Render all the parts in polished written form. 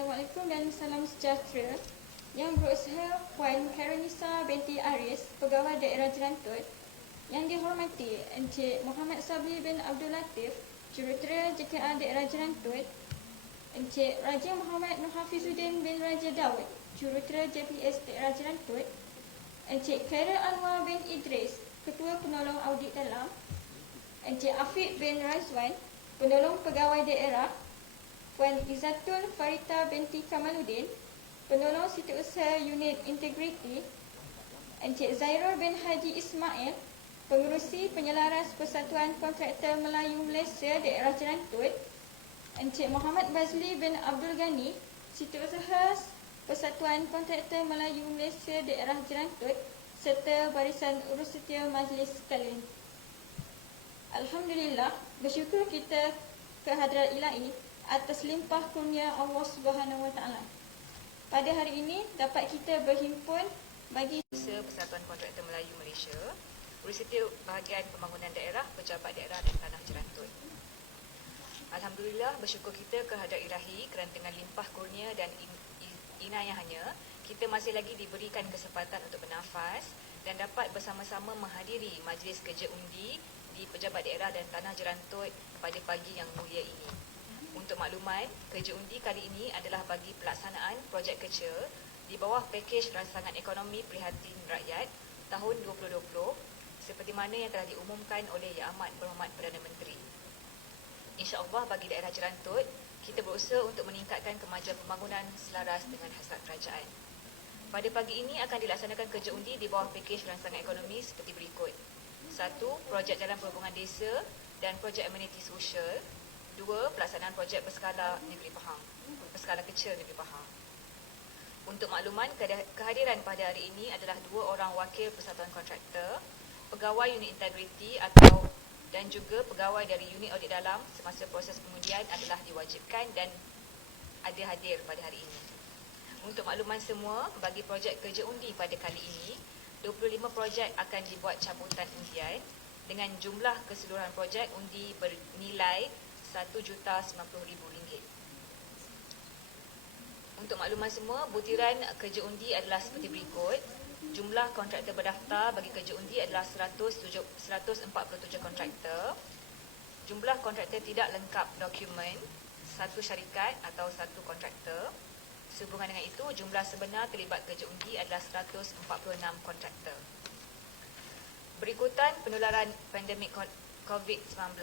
Assalamualaikum dan salam sejahtera. Yang berusaha Puan Karenisa binti Aris, Pegawai Daerah Jerantut. Yang dihormati Encik Muhammad Sabri bin Abdul Latif, Jurutera JKA Daerah Jerantut. Encik Raja Muhammad Nur Hafizuddin bin Raja Daud, Jurutera JPS Daerah Jerantut. Encik Khairul Anwar bin Idris, Ketua Penolong Audit Dalam. Encik Afiq bin Razwan, Penolong Pegawai Daerah. Puan Izzatul Farita binti Kamaluddin, Penolong Setiausaha Unit Integriti. Encik Zairul bin Haji Ismail, Pengerusi Penyelaras Persatuan Kontraktor Melayu Malaysia Daerah Jerantut. Encik Muhammad Bazli bin Abdul Ghani, Setiausaha Persatuan Kontraktor Melayu Malaysia Daerah Jerantut, serta barisan urus setia majlis sekalian. Alhamdulillah, bersyukur kita kehadrat Ilahi atas limpah kurnia Allah Subhanahu Wa Taala. Pada hari ini dapat kita berhimpun bagi Persatuan Kontraktor Melayu Malaysia, Urussetia Bahagian Pembangunan Daerah, Pejabat Daerah dan Tanah Jerantut. Alhamdulillah, bersyukur kita kehadrat Ilahi kerana dengan limpah kurnia dan inayahnya, kita masih lagi diberikan kesempatan untuk bernafas dan dapat bersama-sama menghadiri majlis kerja undi di Pejabat Daerah dan Tanah Jerantut pada pagi yang mulia ini. Untuk makluman, kerja undi kali ini adalah bagi pelaksanaan projek kerja di bawah pakej Rancangan Ekonomi Prihatin Rakyat tahun 2020 seperti mana yang telah diumumkan oleh Yang Amat Berhormat Perdana Menteri. InsyaAllah bagi daerah Jerantut, kita berusaha untuk meningkatkan kemajuan pembangunan selaras dengan hasrat kerajaan. Pada pagi ini akan dilaksanakan kerja undi di bawah pakej rancangan ekonomi seperti berikut. 1. Projek Jalan Perhubungan Desa dan projek ameniti sosial. 2. Pelaksanaan projek berskala negeri Pahang, berskala kecil negeri Pahang. Untuk makluman, kehadiran pada hari ini adalah 2 orang wakil persatuan kontraktor, pegawai unit integriti dan juga pegawai dari unit audit dalam semasa proses pengundian adalah diwajibkan dan ada hadir pada hari ini. Untuk makluman semua, bagi projek kerja undi pada kali ini, 25 projek akan dibuat cabutan undian dengan jumlah keseluruhan projek undi bernilai RM1,90,000. Untuk makluman semua, butiran kerja undi adalah seperti berikut. Jumlah kontraktor berdaftar bagi kerja undi adalah 147 kontraktor. Jumlah kontraktor tidak lengkap dokumen, 1 syarikat atau 1 kontraktor. Sehubungan dengan itu, jumlah sebenar terlibat kerja undi adalah 146 kontraktor. Berikutan penularan pandemik COVID-19,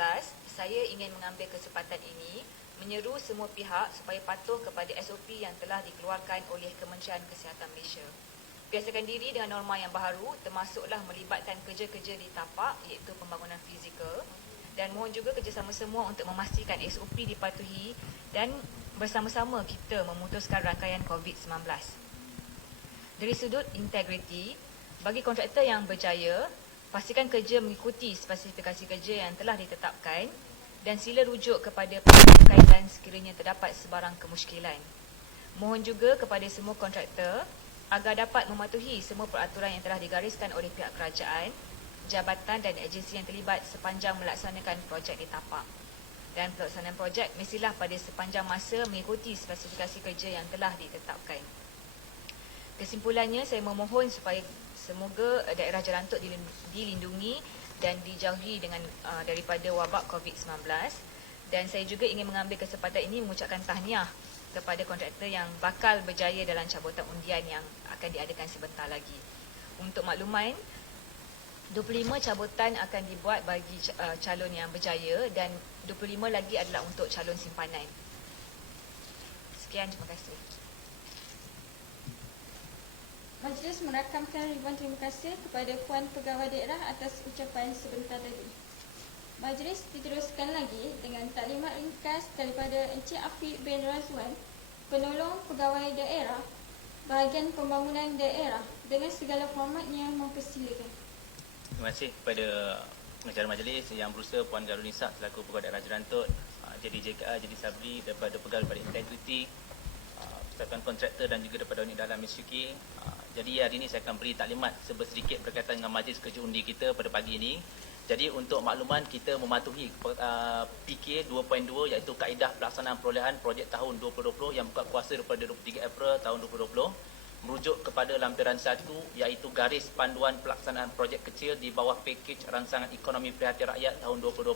saya ingin mengambil kesempatan ini menyeru semua pihak supaya patuh kepada SOP yang telah dikeluarkan oleh Kementerian Kesihatan Malaysia. Biasakan diri dengan norma yang baharu, termasuklah melibatkan kerja-kerja di tapak iaitu pembangunan fizikal, dan mohon juga kerjasama semua untuk memastikan SOP dipatuhi dan bersama-sama kita memutuskan rangkaian COVID-19. Dari sudut integriti, bagi kontraktor yang berjaya, pastikan kerja mengikuti spesifikasi kerja yang telah ditetapkan dan sila rujuk kepada pihak berkaitan sekiranya terdapat sebarang kemusykilan. Mohon juga kepada semua kontraktor agar dapat mematuhi semua peraturan yang telah digariskan oleh pihak kerajaan, jabatan dan agensi yang terlibat sepanjang melaksanakan projek di tapak. Dan pelaksanaan projek mestilah pada sepanjang masa mengikuti spesifikasi kerja yang telah ditetapkan. Kesimpulannya, saya memohon supaya semoga daerah Jerantut dilindungi dan dijauhi daripada wabak COVID-19. Dan saya juga ingin mengambil kesempatan ini mengucapkan tahniah kepada kontraktor yang bakal berjaya dalam cabutan undian yang akan diadakan sebentar lagi. Untuk makluman, 25 cabutan akan dibuat bagi calon yang berjaya dan 25 lagi adalah untuk calon simpanan. Sekian, terima kasih. Majlis merakamkan ribuan terima kasih kepada Puan Pegawai Daerah atas ucapan sebentar tadi. Majlis diteruskan lagi dengan taklimat ringkas daripada Encik Afiq bin Razwan, Penolong Pegawai Daerah, Bahagian Pembangunan Daerah, dengan segala hormatnya mempersilakan. Terima kasih kepada pengacara majlis yang berusaha Puan Karenisa selaku Pegawai Daerah Jerantut, jadi JKA, jadi Sabri daripada Pegawai Badan Integriti, Persatuan Kontraktor dan juga daripada unit dalam MSUK. Jadi hari ini saya akan beri taklimat sedikit berkaitan dengan majlis kerja undi kita pada pagi ini. Jadi untuk makluman, kita mematuhi PK 2.2 iaitu Kaedah Pelaksanaan Perolehan Projek tahun 2020 yang buka kuasa daripada 23 April tahun 2020, merujuk kepada lampiran 1 iaitu Garis Panduan Pelaksanaan Projek Kecil di bawah Pakej Rangsangan Ekonomi Prihatin Rakyat tahun 2020.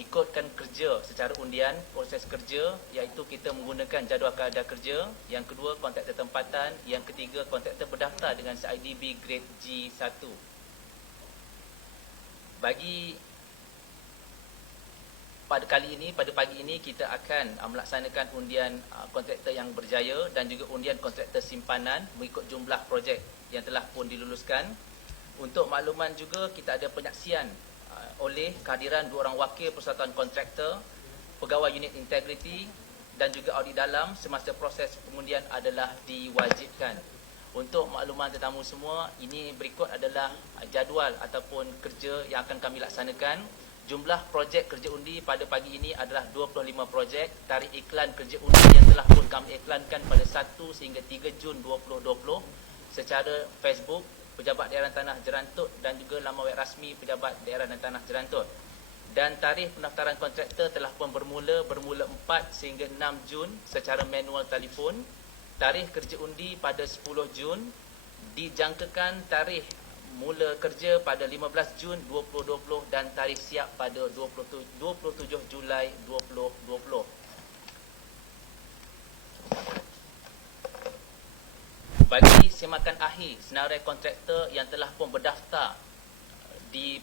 Ikutkan kerja secara undian, proses kerja iaitu kita menggunakan jadual keadaan kerja. Yang kedua, kontraktor tempatan. Yang ketiga, kontraktor berdaftar dengan CIDB Grade G1. Pada pagi ini kita akan melaksanakan undian kontraktor yang berjaya dan juga undian kontraktor simpanan mengikut jumlah projek yang telah pun diluluskan. Untuk makluman juga, kita ada penyaksian oleh kehadiran 2 orang wakil Persatuan Kontraktor, pegawai unit integriti dan juga audit dalam semasa proses pengundian adalah diwajibkan. Untuk makluman tetamu semua, ini berikut adalah jadual ataupun kerja yang akan kami laksanakan. Jumlah projek kerja undi pada pagi ini adalah 25 projek. Tarikh iklan kerja undi yang telah pun kami iklankan pada 1 sehingga 3 Jun 2020 secara Facebook Pejabat Daerah Tanah Jerantut dan juga laman web rasmi Pejabat Daerah dan Tanah Jerantut. Dan tarikh pendaftaran kontraktor telah pun bermula 4 sehingga 6 Jun secara manual telefon. Tarikh kerja undi pada 10 Jun, dijangkakan tarikh mula kerja pada 15 Jun 2020 dan tarikh siap pada 27 Julai 2020. Bagi semakan akhir senarai kontraktor yang telah pun berdaftar di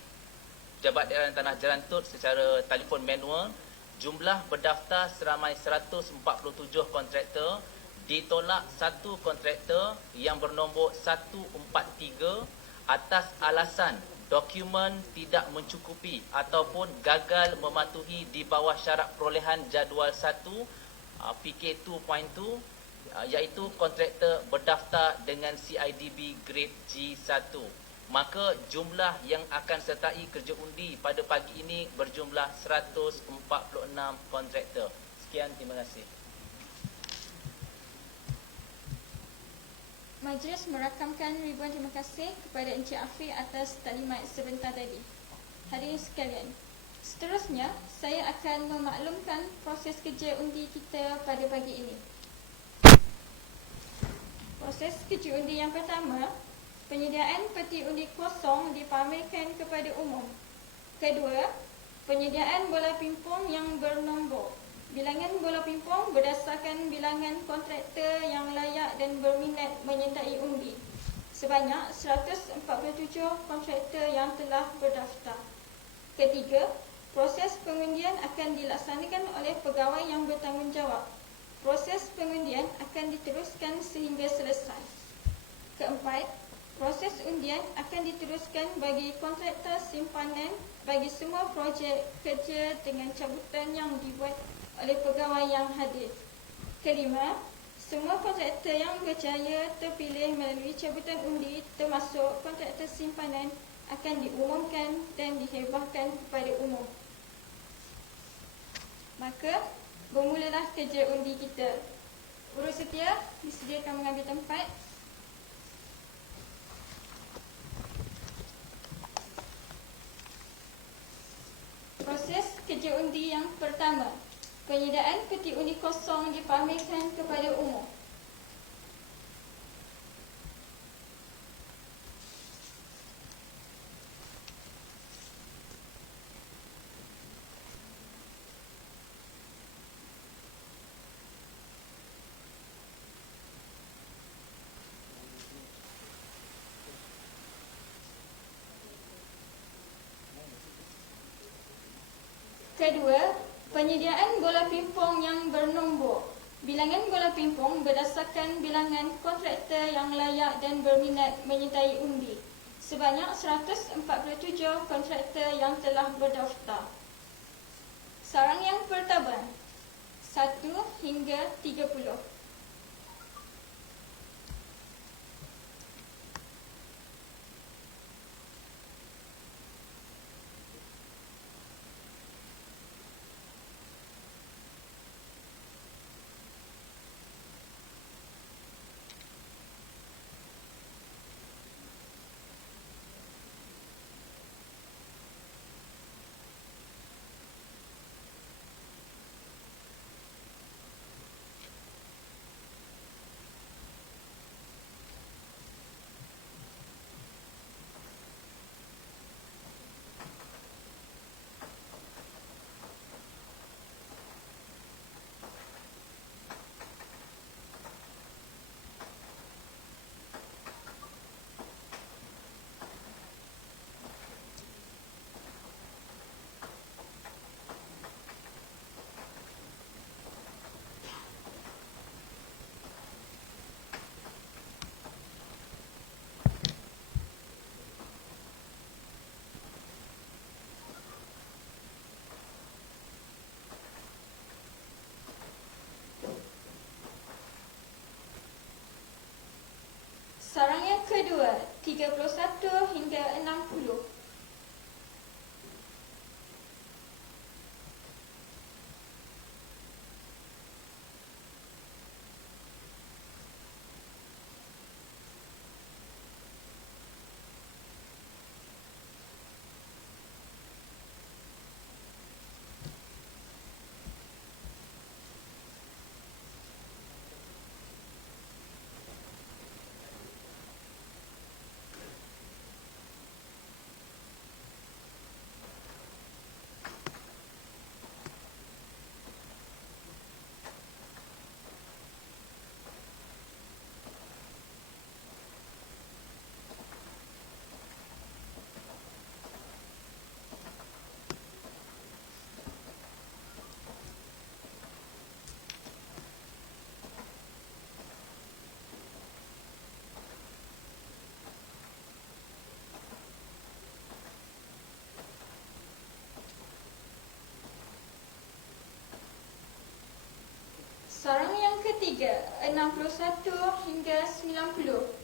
Pejabat Daerah Tanah Jerantut secara telefon manual, jumlah berdaftar seramai 147 kontraktor. Ditolak 1 kontraktor yang bernombor 143 atas alasan dokumen tidak mencukupi ataupun gagal mematuhi di bawah syarat perolehan jadual 1 PK 2.2 iaitu kontraktor berdaftar dengan CIDB Grade G1. Maka jumlah yang akan sertai kerja undi pada pagi ini berjumlah 146 kontraktor. Sekian, terima kasih. Majlis merakamkan ribuan terima kasih kepada Encik Afiq atas taklimat sebentar tadi. Hadirin sekalian, seterusnya saya akan memaklumkan proses kerja undi kita pada pagi ini. Proses kerja undi yang pertama, penyediaan peti undi kosong dipamerkan kepada umum. Kedua, penyediaan bola pimpong yang bernombor. Bilangan bola pimpong berdasarkan bilangan kontraktor yang layak dan berminat menyertai undi. Sebanyak 147 kontraktor yang telah berdaftar. Ketiga, proses pengundian akan dilaksanakan oleh pegawai yang bertanggungjawab. Proses pengundian akan diteruskan sehingga selesai. Keempat, proses undian akan diteruskan bagi kontraktor simpanan bagi semua projek kerja dengan cabutan yang dibuat oleh pegawai yang hadir. Kelima, semua kontraktor yang berjaya terpilih melalui cabutan undi termasuk kontraktor simpanan akan diumumkan dan dihebahkan kepada umum. Maka, bermulalah kerja undi kita. Urus setia disediakan mengambil tempat. Proses kerja undi yang pertama, penyediaan peti undi kosong dipamerkan kepada umum. Kedua, penyediaan bola pimpong yang bernombor. Bilangan bola pimpong berdasarkan bilangan kontraktor yang layak dan berminat menyertai undi. Sebanyak 147 kontraktor yang telah berdaftar. Sarang yang pertama, 1 hingga 30. kedua 31 hingga 60. Sarang yang ketiga 61 hingga 90.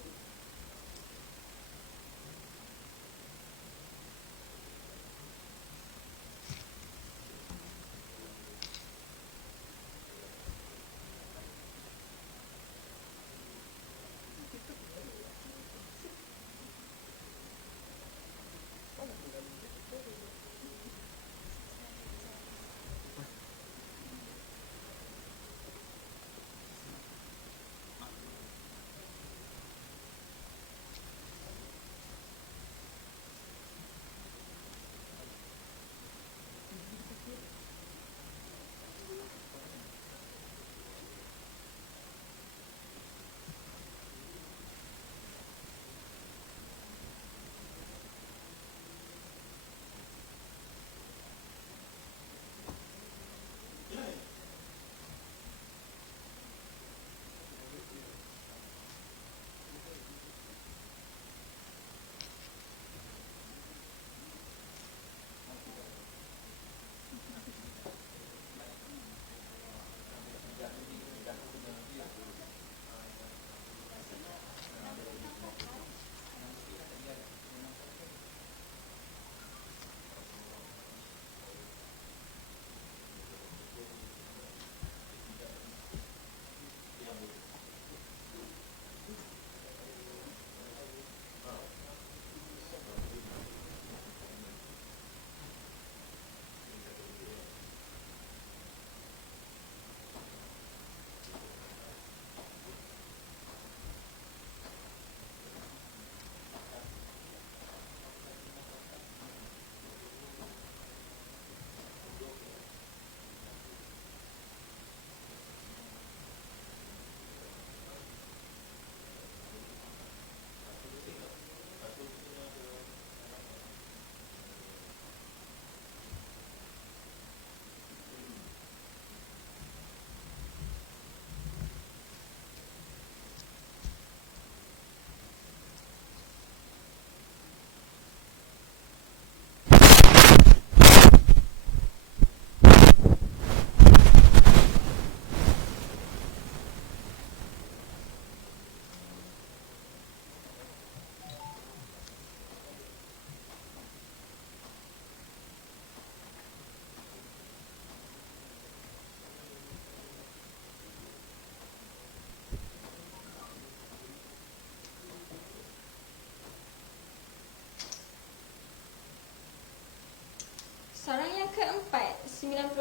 Sarang yang keempat 91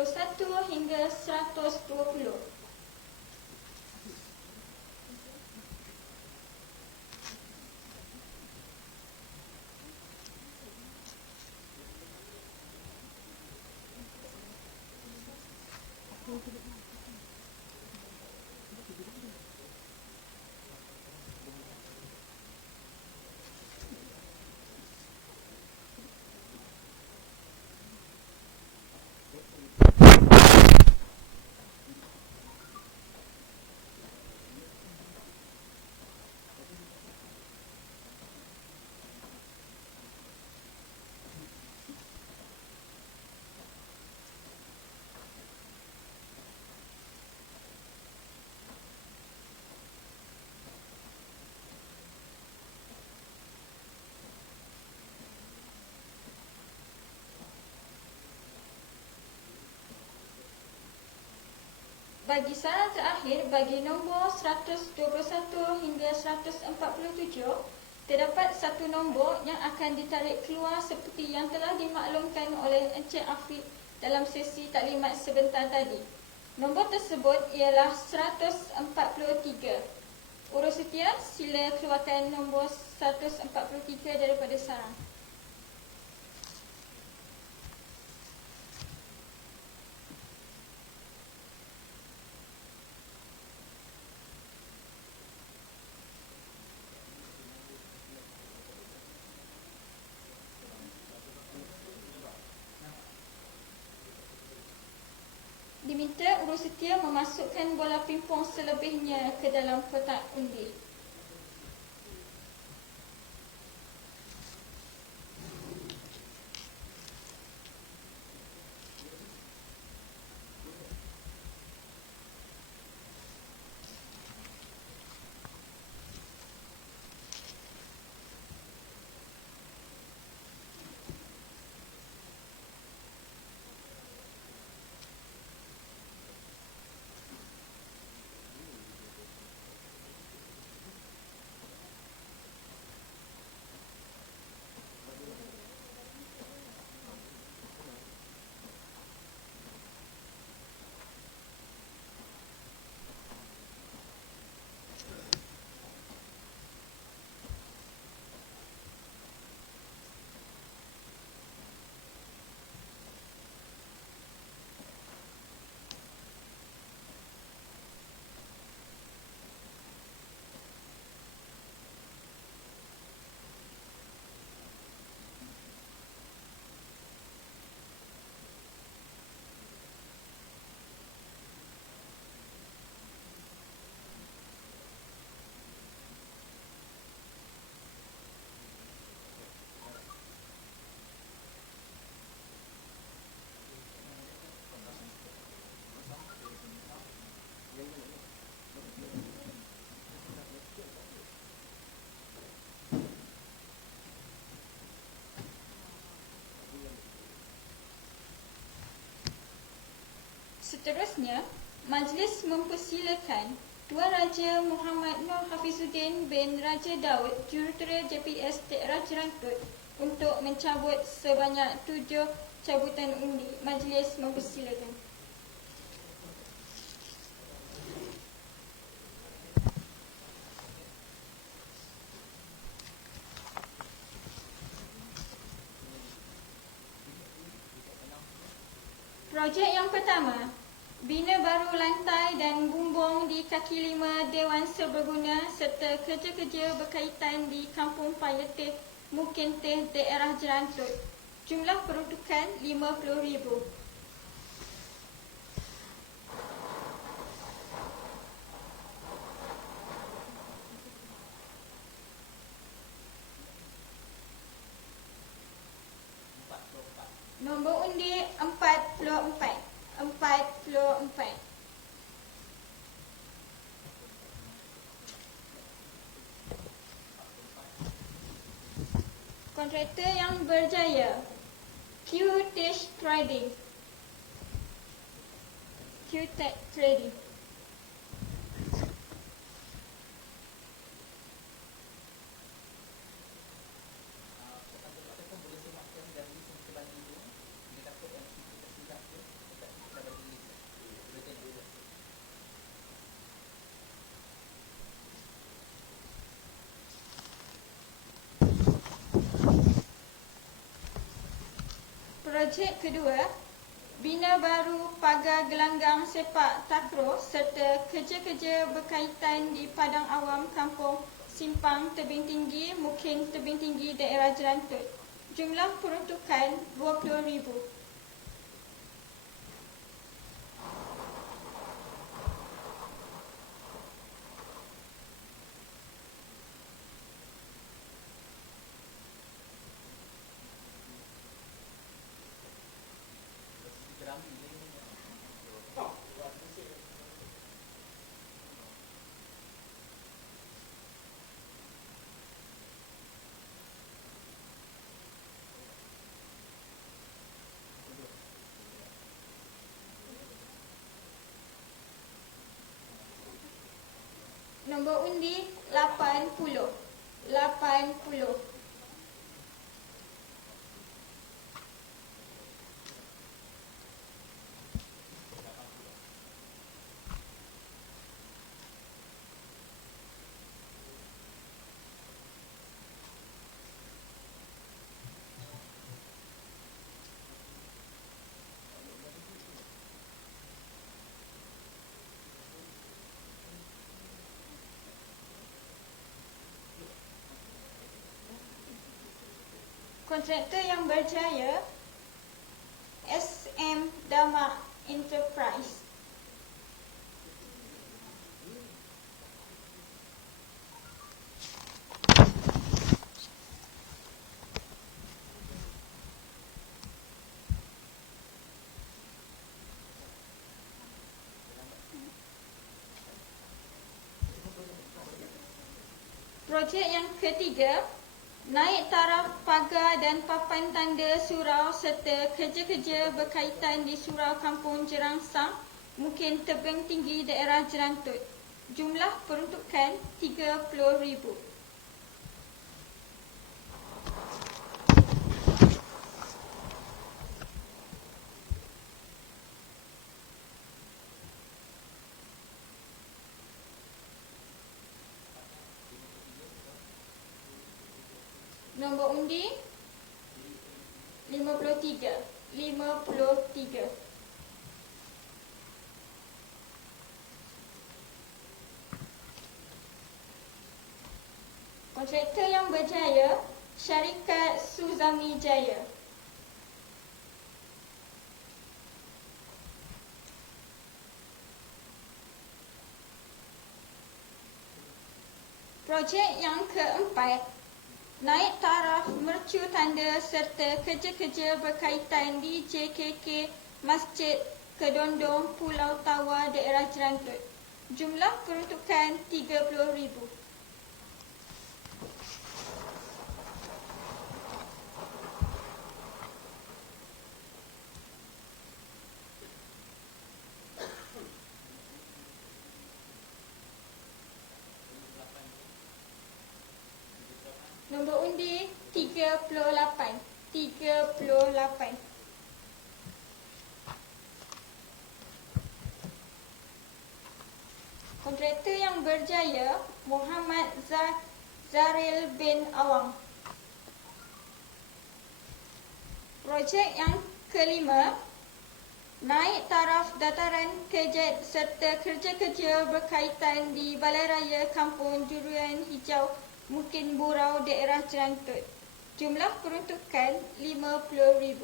hingga 120. Bagi saran terakhir, bagi nombor 121 hingga 147, terdapat satu nombor yang akan ditarik keluar seperti yang telah dimaklumkan oleh Encik Afiq dalam sesi taklimat sebentar tadi. Nombor tersebut ialah 143. Urus setia, sila keluarkan nombor 143 daripada sarang. Diminta urus setia memasukkan bola pingpong selebihnya ke dalam kotak undi. Seterusnya, majlis mempersilakan Tuan Raja Muhammad Nur Hafizuddin bin Raja Daud, Jurutera JPS Tek Raja Rantut untuk mencabut sebanyak 7 cabutan undi. Majlis mempersilakan. Projek yang pertama, bina baru lantai dan bumbung di kaki 5 Dewan Serbaguna serta kerja-kerja berkaitan di Kampung Payetih Mukintih daerah Jerantut. Jumlah peruntukan RM50,000. Nombor undi 44. 44. Kontraktor yang berjaya, Q-Tech Trading. Q-Tech Trading. Projek kedua, bina baru pagar gelanggang sepak takraw serta kerja-kerja berkaitan di padang awam kampung Simpang Tebing Tinggi, Mukim Tebing Tinggi daerah Jerantut. Jumlah peruntukan RM20,000. Nombor undi 80. 80. Kontraktor yang berjaya SM Dama Enterprise. Projek yang ketiga, naik taraf pagar dan papan tanda surau serta kerja-kerja berkaitan di surau Kampung Jerangsang, Mukim Tebing Tinggi daerah Jerantut. Jumlah peruntukan RM30,000. Nombor undi 53. 53. Kontraktor yang berjaya, Syarikat Suzami Jaya. Projek yang keempat, naik taraf mercu tanda serta kerja-kerja berkaitan di JKK Masjid Kedondong Pulau Tawa daerah Jerantut. Jumlah peruntukan RM30,000. Nombor undi 38. 38. Kontraktor yang berjaya, Muhammad Zaril bin Awang. Projek yang kelima, naik taraf dataran kejet serta kerja-kerja berkaitan di Balai Raya Kampung Durian Hijau Mukim Burau daerah Jerantut. Jumlah peruntukan RM50,000.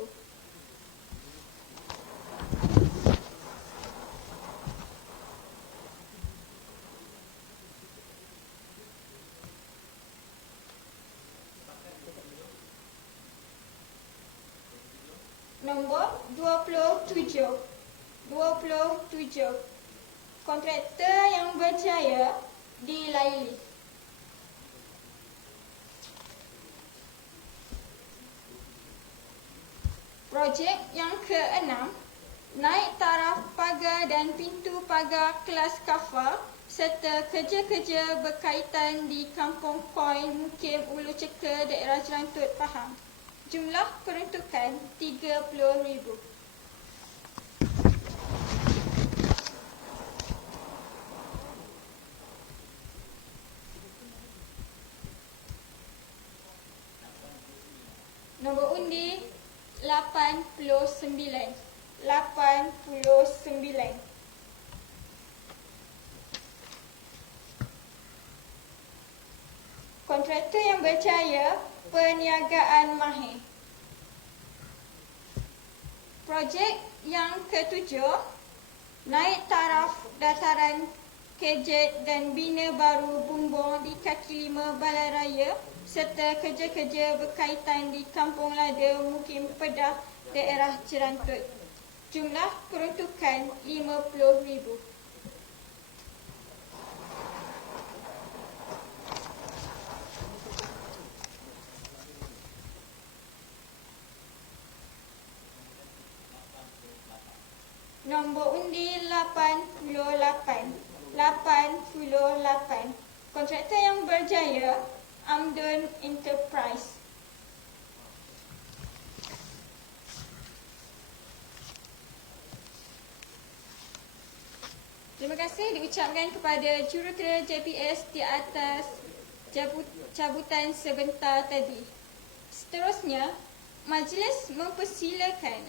Nombor 27. 27. Kontraktor yang berjaya dilaili. Projek yang keenam, naik taraf pagar dan pintu pagar kelas kafar serta kerja-kerja berkaitan di Kampung Koin Mukim Ulu Ceka daerah Jerantut Pahang. Jumlah peruntukan RM30,000. Nombor undi 89. 89. Kontraktor yang berjaya, Perniagaan Mahir. Projek yang ketujuh, naik taraf dataran kejet dan bina baru bumbung di kaki lima Balai Raya serta kerja-kerja berkaitan di Kampung Lada Mukim Pedah daerah Jerantut. Jumlah peruntukan RM50,000. Nombor undi 88. 88. Kontraktor yang berjaya, Amdon Enterprise. Terima kasih diucapkan kepada jurutera JPS di atas cabutan sebentar tadi. Seterusnya, majlis mempersilakan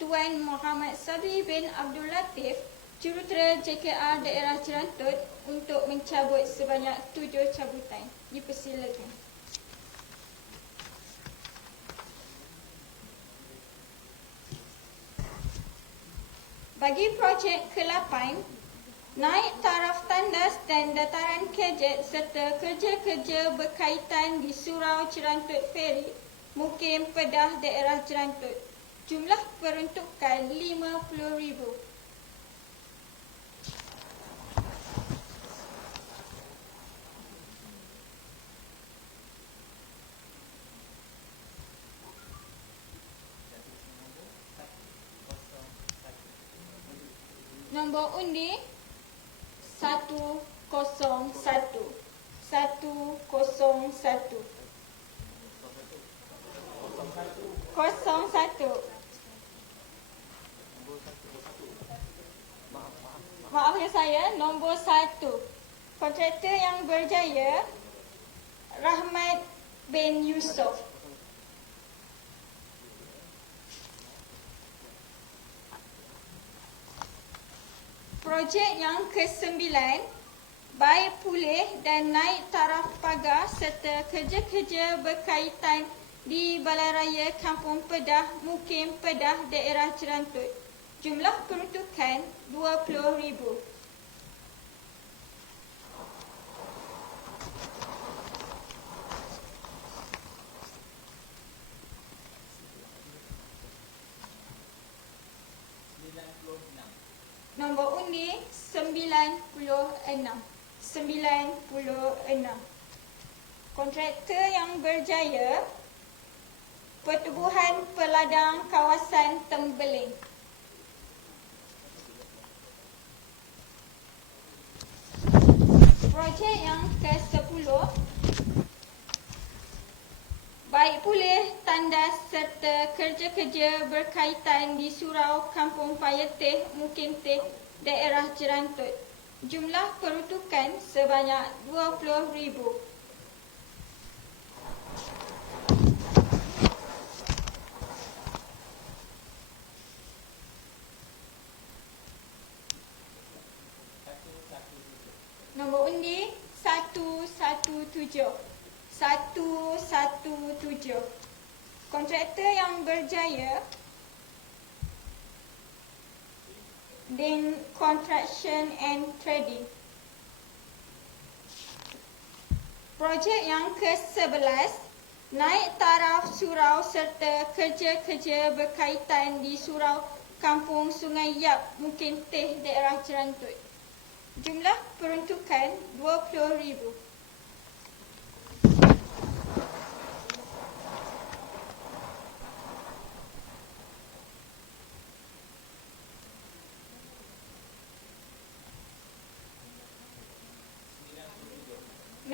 Tuan Muhammad Sabri bin Abdul Latif, jurutera JKR Daerah Jerantut untuk mencabut sebanyak 7 cabutan. Dipersilakan. Bagi projek ke-8, naik taraf tandas dan dataran kejet serta kerja-kerja berkaitan di Surau Jerantut Ferry, Mukim Pedah Daerah Jerantut. Jumlah peruntukan RM50,000. Nombor undi 101 101. Maafkan saya, nombor 1. Kontraktor yang berjaya, Rahmat bin Yusof. Projek yang ke-9, baik pulih dan naik taraf pagar serta kerja-kerja berkaitan di Balai Raya Kampung Pedah, Mukim Pedah, Daerah Jerantut. Jumlah peruntukan RM20,000. Nombor undi 96. Kontraktor yang berjaya, Pertubuhan Peladang Kawasan Tembeling. Projek yang ke-10, baik pulih tandas serta kerja-kerja berkaitan di Surau Kampung Payetih, Mukim Teh, Daerah Jerantut. Jumlah peruntukan sebanyak RM20,000. Nombor undi 117. Kontraktor yang berjaya, Din Construction and Trading. Projek yang ke-11, naik taraf surau serta kerja-kerja berkaitan di Surau Kampung Sungai Yap, Mukim Teh, Daerah Jerantut. Jumlah peruntukan RM20,000.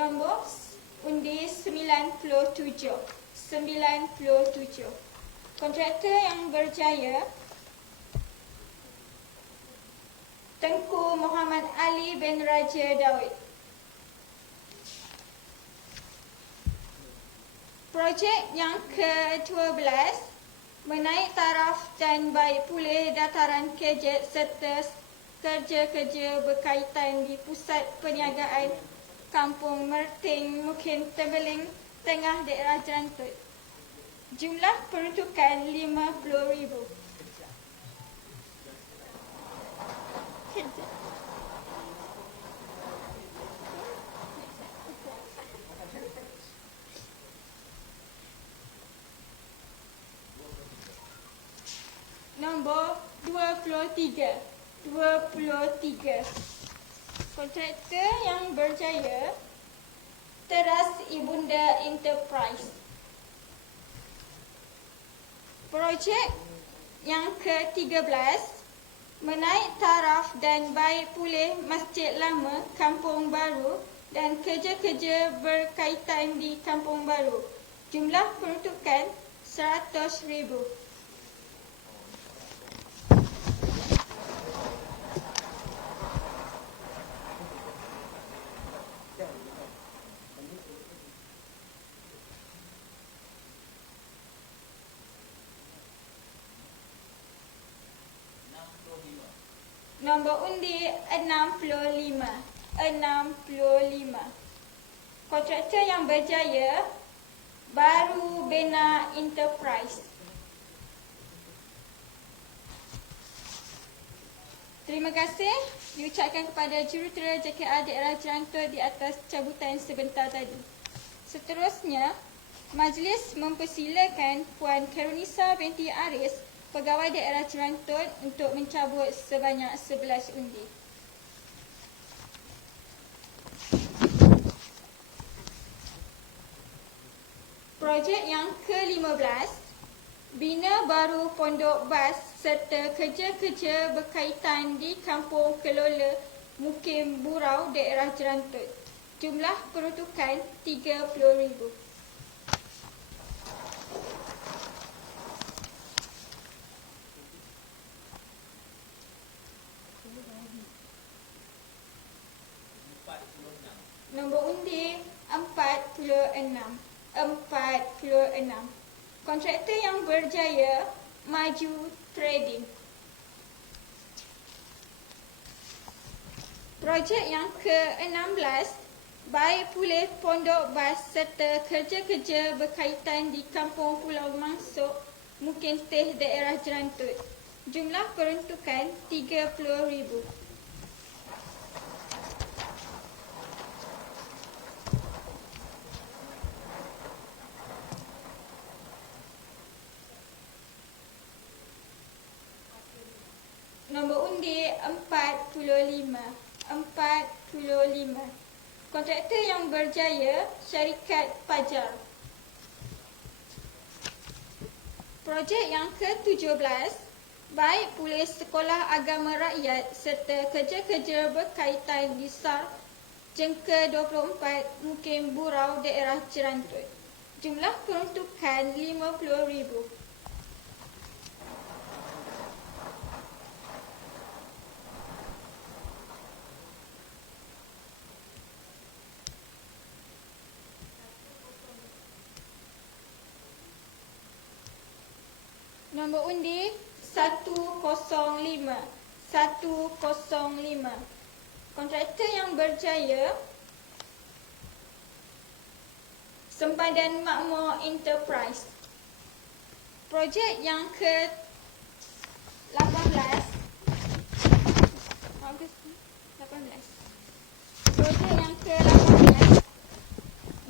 Nombor undi 97. Kontraktor yang berjaya, Tengku Muhammad Ali bin Raja Daud. Projek yang ke-12, menaik taraf dan baik pulih dataran kejet serta kerja-kerja berkaitan di Pusat Perniagaan Kampung Merting, Mukim Tembeling, Tengah, Daerah Jerantut. Jumlah peruntukan RM50,000. Nombor 23. Kontraktor yang berjaya, Teras Ibunda Enterprise. Projek yang ke-13, menaik taraf dan baik pulih Masjid Lama Kampung Baru dan kerja-kerja berkaitan di Kampung Baru. Jumlah peruntukan RM100,000. Nombor undi 65. Kontraktor yang berjaya, Baru Bena Enterprise. Terima kasih diucapkan kepada jurutera JKA Daerah Jerantut di atas cabutan sebentar tadi. Seterusnya, majlis mempersilakan Puan Kairunisa binti Aris, Pegawai Daerah Jerantut, untuk mencabut sebanyak 11 undi. Projek yang ke-15, Bina Baru Pondok Bas serta kerja-kerja berkaitan di Kampung Kelola Mukim Burau, Daerah Jerantut. Jumlah peruntukan RM30,000. Nombor undi 46. Kontraktor yang berjaya, Maju Trading. Projek yang ke-16, Baik Pulih Pondok Bas serta kerja-kerja berkaitan di Kampung Pulau Mangsuk, Mukim Teh, Daerah Jerantut. Jumlah peruntukan RM30,000. Nombor undi 45. Kontraktor yang berjaya, Syarikat Pajar. Projek yang ke-17, Baik Pulih Sekolah Agama Rakyat serta kerja-kerja berkaitan di SAR Jengka 24, Mukim Burau, Daerah Jerantut. Jumlah peruntukan RM50,000. Nombor undi 105. Kontraktor yang berjaya, Sempadan Makmur Enterprise. Projek yang ke-18, Projek yang ke-18,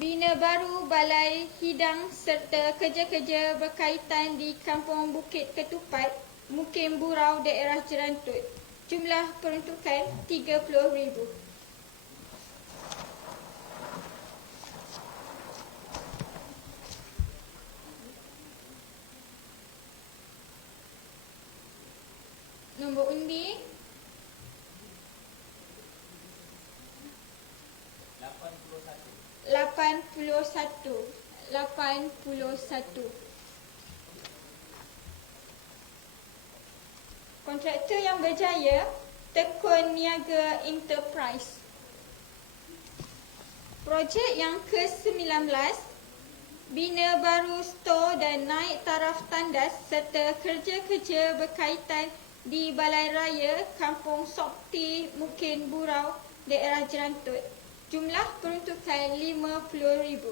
Bina Baru Balai Hidang serta kerja-kerja berkaitan di Kampung Bukit Ketupat, Mukim Burau, Daerah Jerantut. Jumlah peruntukan RM30,000. Nombor undi 81. Kontraktor yang berjaya, Tekun Niaga Enterprise. Projek yang ke-19, Bina Baru Stor dan naik taraf tandas serta kerja-kerja berkaitan di Balai Raya Kampung Sokti, Mukim Burau, Daerah Jerantut. Jumlah peruntukan RM50,000.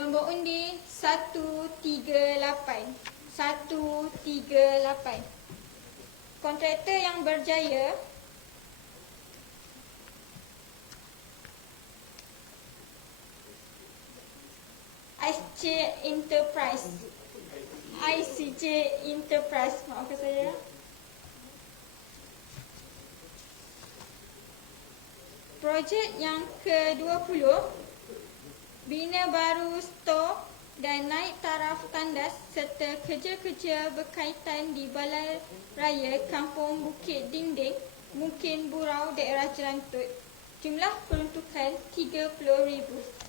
Nombor undi 138. Kontraktor yang berjaya, ICJ Enterprise. Maafkan saya. Projek yang ke-20, bina baru stor dan naik taraf tandas serta kerja-kerja berkaitan di Balai Raya Kampung Bukit Dinding, Mungkin Burau, daerah Jelantut. Jumlah peruntukan RM30,000.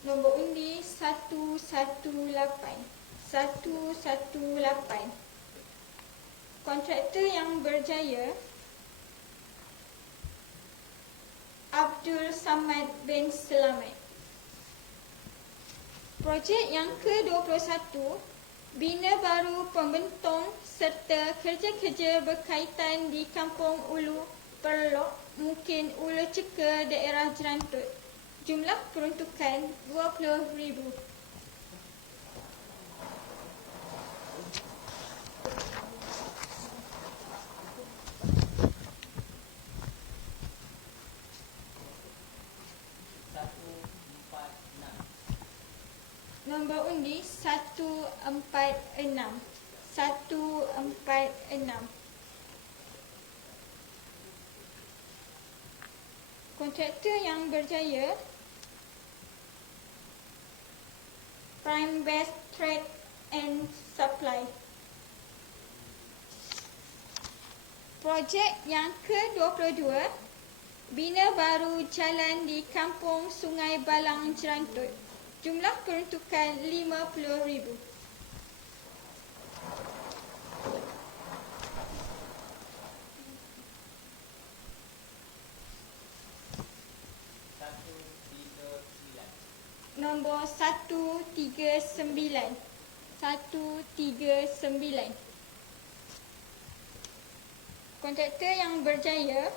Nombor undi 118. 118. Kontraktor yang berjaya Abdul Samad bin Selamat. Projek yang ke-21, bina baru pembentong serta kerja-kerja berkaitan di Kampung Ulu Perlok, Mungkin Ulu Ceka, daerah Jelantut. Jumlah peruntukan RM20,000. Nombor undi 146. 146. Kontraktor yang berjaya Prime Best Trade and Supply. Projek yang ke-22, bina baru jalan di Kampung Sungai Balang, Jelantut. Jumlah peruntukan RM50,000. Nombor 139. 139. Kontraktor yang berjaya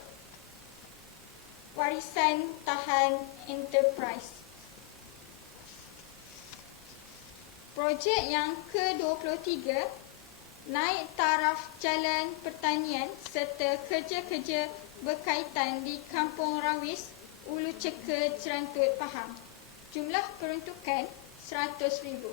Warisan Tahan Enterprise. Projek yang ke-23, naik taraf jalan pertanian serta kerja-kerja berkaitan di Kampung Rawis, Ulu Ceka, Jelantut, Pahang. Jumlah peruntukan RM100,000.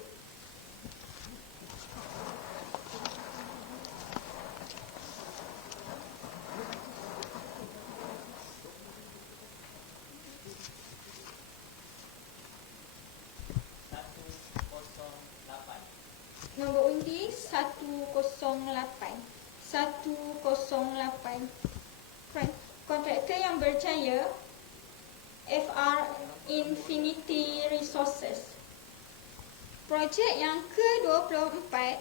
Nombor undi 108. 108. Kontraktor yang berjaya FR Infinity Resources. Projek yang ke-24,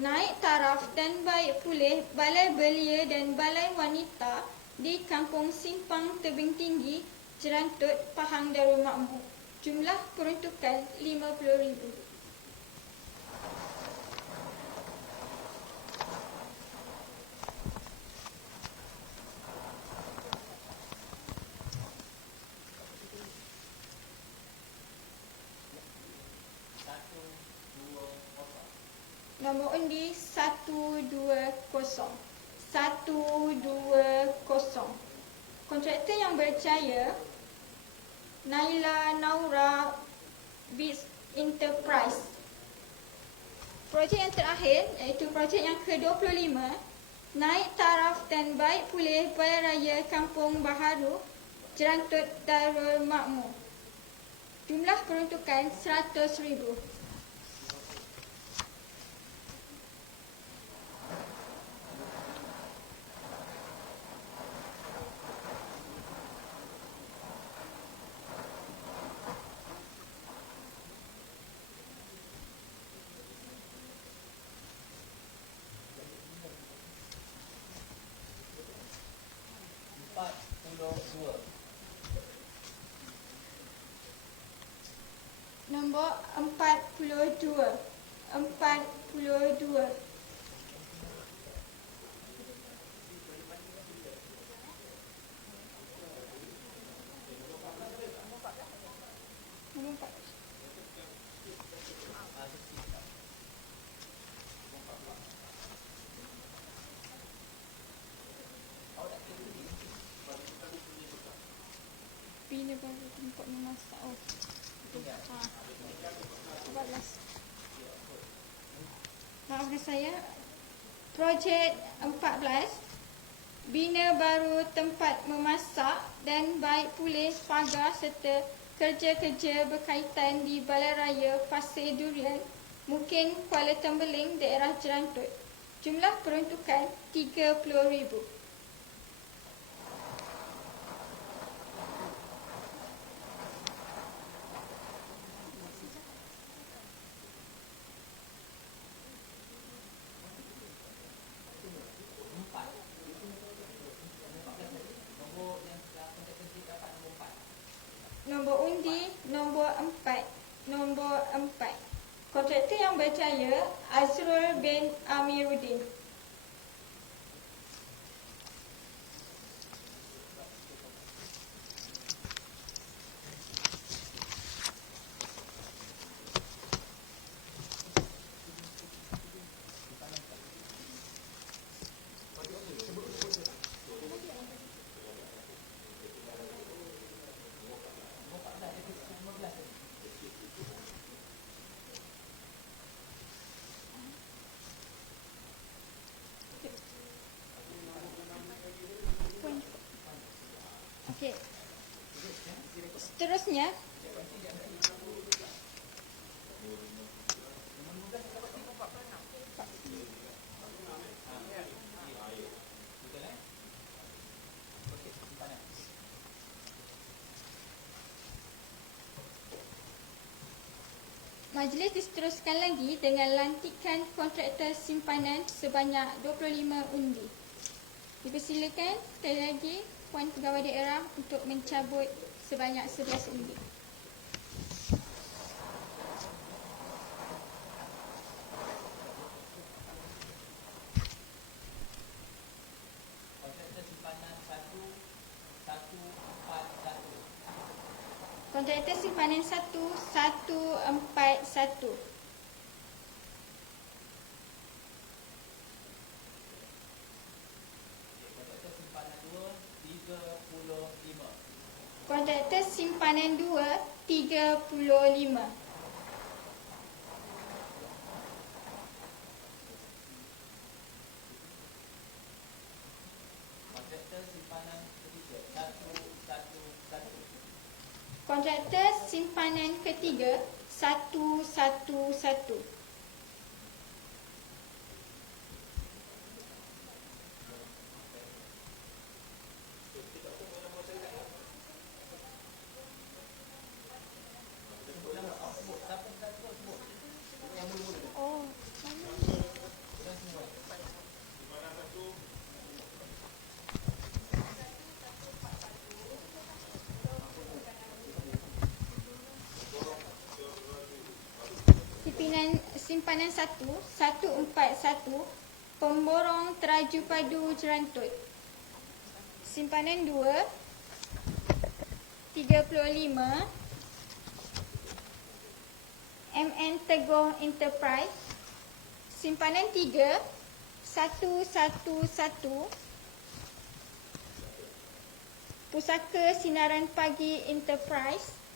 naik taraf dan baik pulih Balai Belia dan Balai Wanita di Kampung Simpang Tebing Tinggi, Jelantut, Pahang Darul Makmur. Jumlah peruntukan RM50,000. Nombor undi 120. 120. Kontraktor yang berjaya Naila Naura Biz Enterprise. Projek yang terakhir iaitu projek yang ke-25, naik taraf dan baik pulih Balai Raya Kampung Baharu, Jelantut, Darul Makmur. Jumlah peruntukan RM100,000. Nombor 42. 42. Bina baru tempat memasak. 14. Maafkan saya. Projek 14, bina baru tempat memasak dan baik pulih pagar serta kerja-kerja berkaitan di Balai Raya Pasir Durian, Mukim Kuala Tembeling, daerah Jerantut. Jumlah peruntukan RM30,000. Nombor undi nombor 4. Kontraktor yang berjaya Azrul bin Amiruddin. Okey. Seterusnya, majlis diteruskan lagi dengan lantikan kontraktor simpanan sebanyak 25 undi. Dipersilakan sekali lagi Puan Pegawai Daerah untuk mencabut sebanyak 11 undi. Kontraktor simpanan 1, 141. Kontraktor simpanan 2, 35. Kontraktor simpanan ketiga 111. Simpanan 1, 141, Pemborong Teraju Padu Jerantut. Simpanan 2, 35, MN Teguh Enterprise. Simpanan 3, 111, Pusaka Sinaran Pagi Enterprise.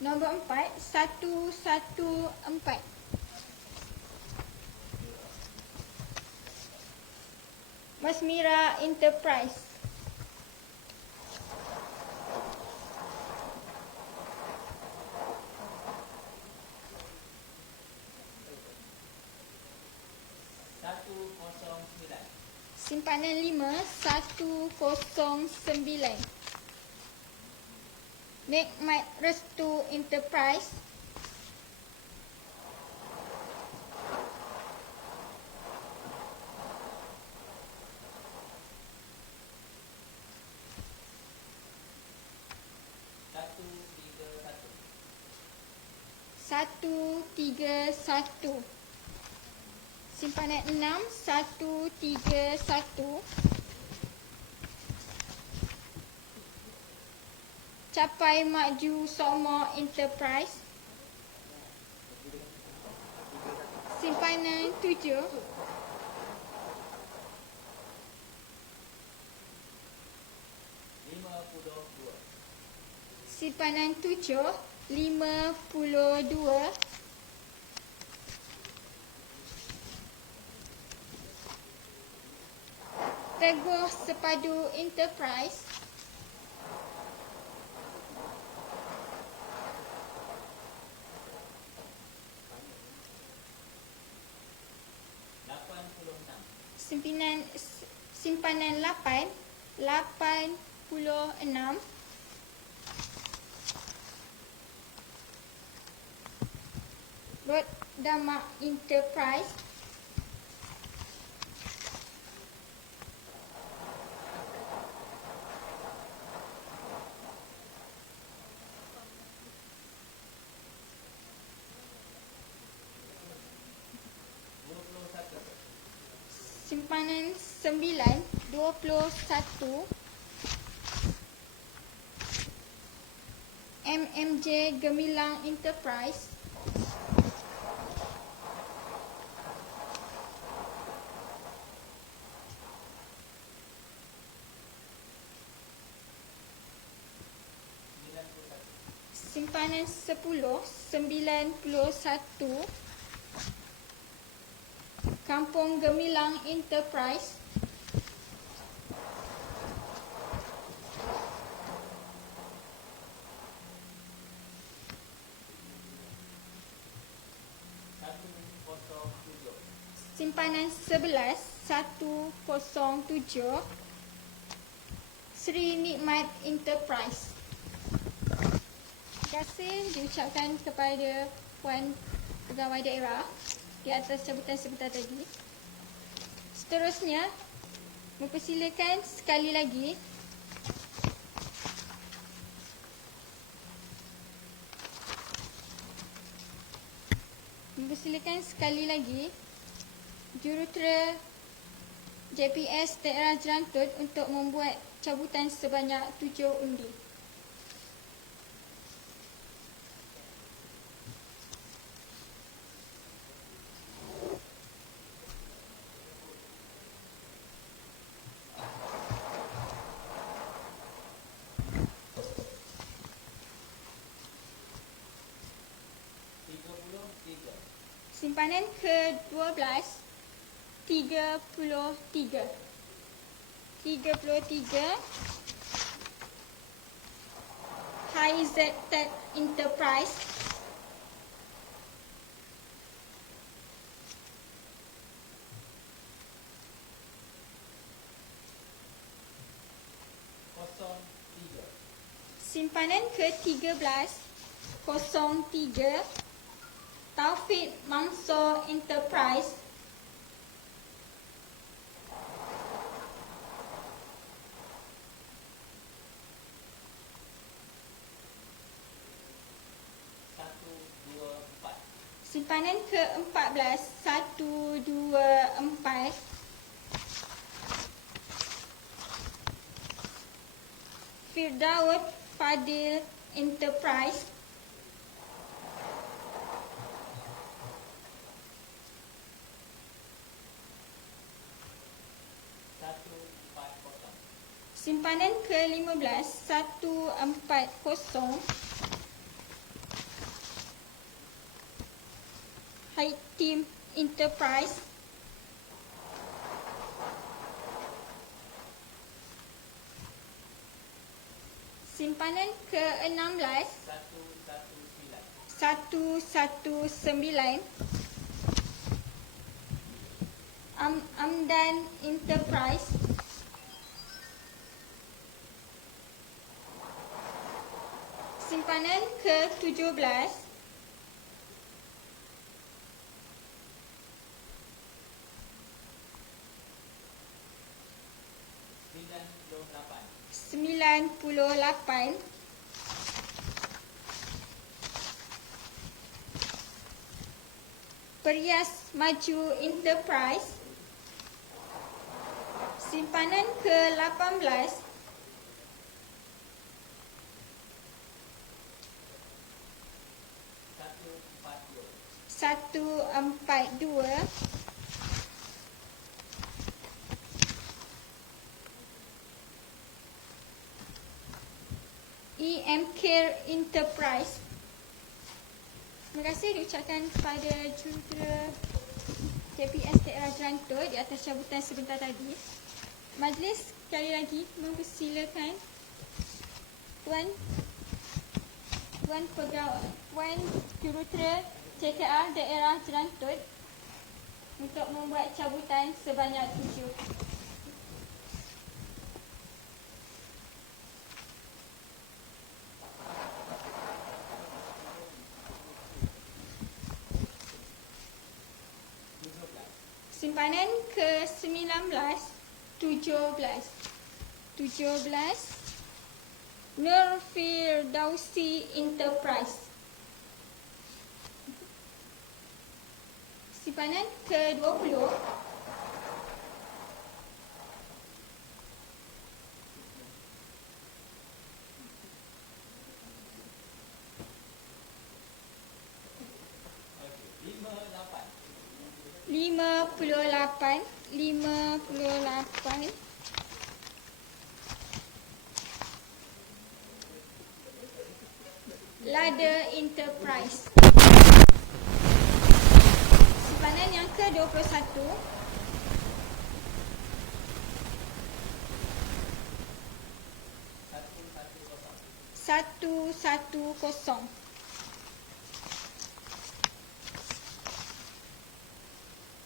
Nombor 4, 114. Masmira Enterprise. Simpanan 5, 109. Nikmat Restu Enterprise. Satu, tiga, satu. Simpanan 6, 131. Capai Maju Somo Enterprise. Simpanan 7. Simpanan 7, 52. Teguh Sepadu Enterprise. Simpanan 8, 86. Rod Damak Enterprise. Simpanan 9, 21. MMJ Gemilang Enterprise. Simpanan 10, 91. Kampung Gemilang Enterprise. Simpanan 11, 107. Sri Nikmat Enterprise. Terima kasih diucapkan kepada Puan Pegawai Daerah di atas cabutan-cabutan tadi. Seterusnya, mempersilakan sekali lagi Jurutera JPS Daerah Jerantut untuk membuat cabutan sebanyak 7 undi. Simpanan ke-12, 33. High Z-Tech Enterprise. Simpanan ke-13, 03. Taufik Mansor Enterprise. Simpanan ke-14, 124. Firdaus Fadil Enterprise. Simpanan ke-15, 140. High Team Enterprise. Simpanan ke-16, 119. Amdan Enterprise. Simpanan ke-17, 98. Perias Maju Enterprise. Simpanan ke-18, 140. 142 EM Care Enterprise. Terima kasih diucapkan kepada jurutera KPS Daerah Jerantut di atas cabutan sebentar tadi. Majlis sekali lagi mempersilakan Tuan Jurutera JKR Daerah Jerantut untuk membuat cabutan sebanyak 7. Simpanan ke-19, 17 Nur Firdausi Enterprise. Simpanan ke-20, lima puluh lapan Lada Enterprise. Simpanan yang ke-21, satu kosong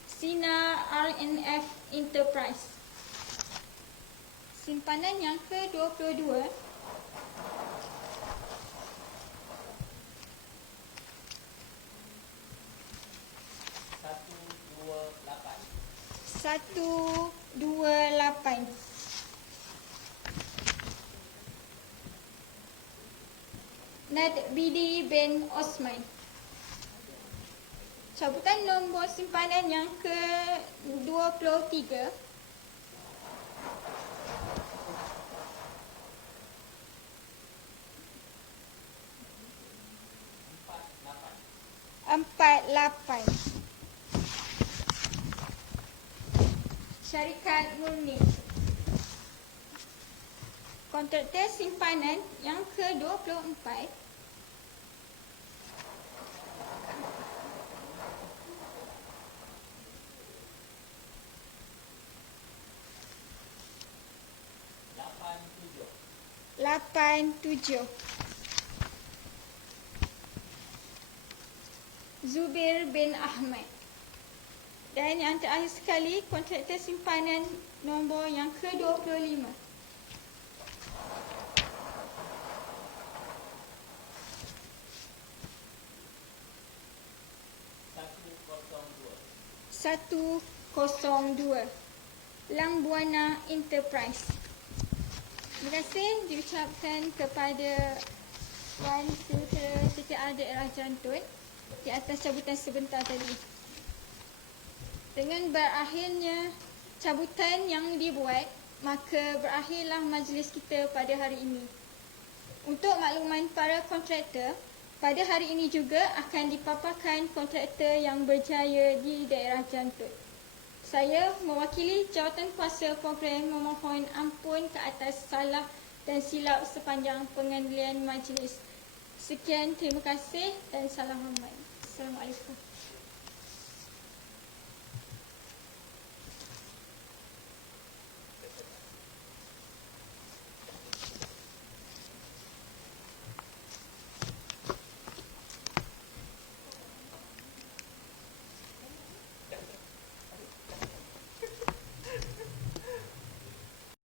Sinar RNF Enterprise. Simpanan yang ke-22, satu dua lapan Nadbidi bin Osman. Cabutan nombor simpanan yang ke-23, empat lapan Syarikat Murni. Kontraktor simpanan yang ke-24, lapan tujuh Zubir bin Ahmad. Dan yang terakhir sekali, kontraktor simpanan nombor yang ke-25, satu kosong dua Lang Buana Enterprise. Terima kasih diucapkan kepada Tuan Jurutera JKR Daerah Jerantut di atas cabutan sebentar tadi. Dengan berakhirnya cabutan yang dibuat, maka berakhirlah majlis kita pada hari ini. Untuk makluman para kontraktor, pada hari ini juga akan dipaparkan kontraktor yang berjaya di daerah Jerantut. Saya mewakili jawatan kuasa program memohon ampun ke atas salah dan silap sepanjang pengendalian majlis. Sekian, terima kasih dan salam hormat. Assalamualaikum.